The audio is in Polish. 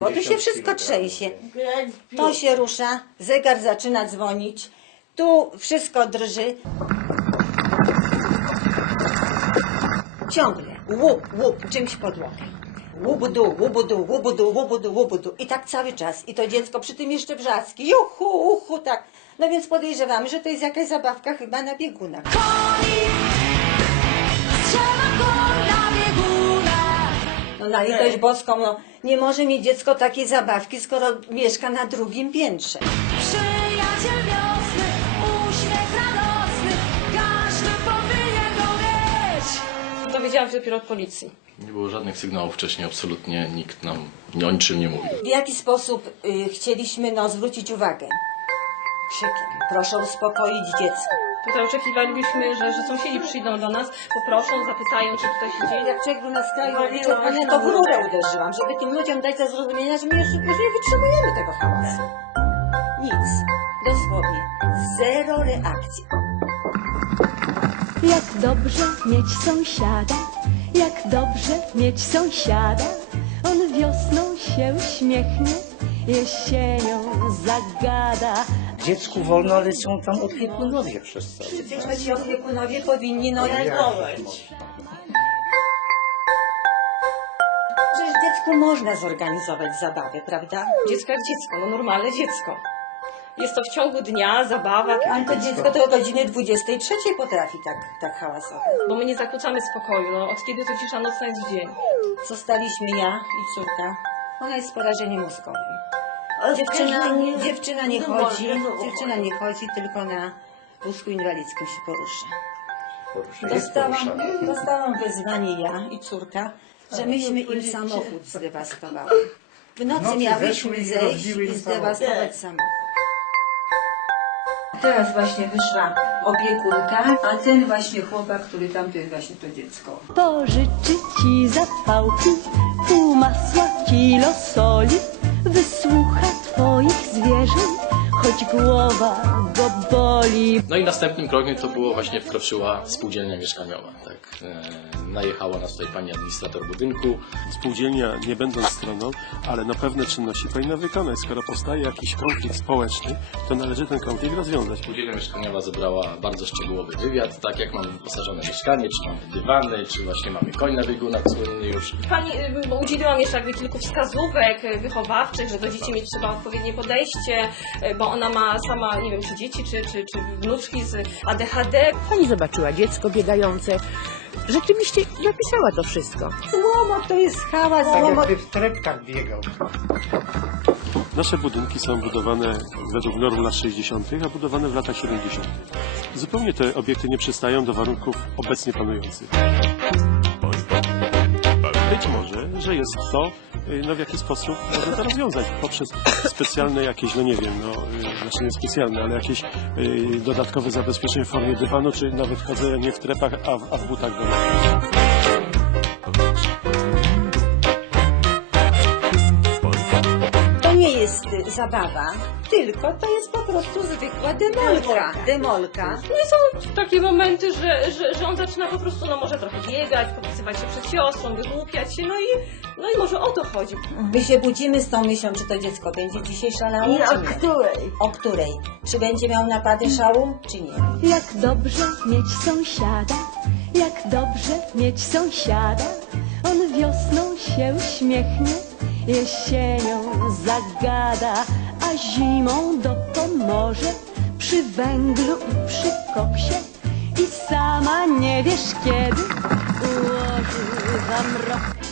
Bo tu się wszystko trzęsie. To się rusza, zegar zaczyna dzwonić, tu wszystko drży. Ciągle łup, łup, czymś podłogę. Łubudu, łubudu, łubudu, łubudu, łubudu. I tak cały czas. I to dziecko przy tym jeszcze wrzaski. Juchu, uchu, tak. No więc podejrzewamy, że to jest jakaś zabawka chyba na biegunach. No na litość boską, no nie może mieć dziecko takiej zabawki, skoro mieszka na drugim piętrze. Przyjaciel wiosny, uśmiech radosny, każdy powinien go mieć. Dowiedziałam się dopiero od policji. Nie było żadnych sygnałów wcześniej, absolutnie nikt nam o niczym nie mówił. W jaki sposób y, chcieliśmy no, zwrócić uwagę? Krzykiem. Proszę uspokoić dziecko. Tutaj oczekiwalibyśmy, że, że sąsiedzi przyjdą do nas, poproszą, zapytają, czy tutaj się dzieje. Jak człowiek był na skraju wyczerpania, to w rurę uderzyłam, żeby tym ludziom dać do zrozumienia, że my już, już nie wytrzymujemy tego hałasu. Nic. Dosłownie. Zero reakcji. Jak dobrze mieć sąsiada, jak dobrze mieć sąsiada. On wiosną się uśmiechnie, jesienią zagada. Dziecku wolno, ale są tam opiekunowie przez cały Przecież ci opiekunowie powinni no reagować. Przecież dziecku można zorganizować zabawę, prawda? Dziecko jak dziecko, no normalne dziecko. Jest to w ciągu dnia zabawa, Ale to dziecko to o godzinie 23 potrafi tak, tak hałasować. bo my nie zakłócamy spokoju. No, od kiedy to cisza nocna jest w dzień? Zostaliśmy ja i córka. Ona jest z porażeniem mózgowym. Dziewczyna, dziewczyna nie chodzi, dziewczyna nie chodzi, tylko na wózku inwalidzkim się porusza. Dostałam, dostałam wezwanie ja i córka, że myśmy im samochód zdewastowały. W nocy miałyśmy zejść i zdewastować samochód. Teraz właśnie wyszła opiekunka, a ten właśnie chłopak, który tam to jest właśnie to dziecko. Pożyczy ci zapałki, pół masła, kilo soli. Choć głowa go boli. No i następnym krokiem to było właśnie wkroczyła spółdzielnia mieszkaniowa. Tak. E, najechała nas tutaj pani administrator budynku. spółdzielnia, nie będąc stroną, ale no pewne czynności powinna wykonać. Skoro powstaje jakiś konflikt społeczny, to należy ten konflikt rozwiązać. Spółdzielnia mieszkaniowa zebrała bardzo szczegółowy wywiad, tak jak mamy wyposażone mieszkanie, czy mamy dywany, czy właśnie mamy koń na biegunach słynny już. Pani y, bo udzieliłam jeszcze jakby kilku wskazówek y, wychowawczych, że do dzieci mieć trzeba odpowiednie podejście, y, bo ona ma sama, nie wiem, czy dzieci, czy, czy, czy wnuczki z ADHD. Pani zobaczyła dziecko biegające. Rzeczywiście i opisała to wszystko. Łomot to jest hałas, Tak łomot jakby w trepkach biegał. Nasze budynki są budowane według norm lat 60., a budowane w latach 70. Zupełnie te obiekty nie przystają do warunków obecnie panujących. Być może, że jest to, no w jaki sposób można to rozwiązać? Poprzez specjalne jakieś, no nie wiem, no y, znaczy nie specjalne, ale jakieś y, dodatkowe zabezpieczenie w formie dywanu, czy nawet chodzenie w trepach, a w, a w butach to zabawa, tylko to jest po prostu zwykła demolka. Demolka. No i są takie momenty, że, że, że on zaczyna po prostu, no może trochę biegać, podpisywać się przed siostrą, wygłupiać się, no i, no i może o to chodzi. My się budzimy z tą myślą, czy to dziecko będzie dzisiaj szalało, I czy o nie. której? O której? Czy będzie miał napady szału, czy nie? Jak dobrze mieć sąsiada, jak dobrze mieć sąsiada. On wiosną się uśmiechnie, jesienią zagada, a zimą dopomoże przy węglu i przy koksie. I sama nie wiesz kiedy ułoży wam rok.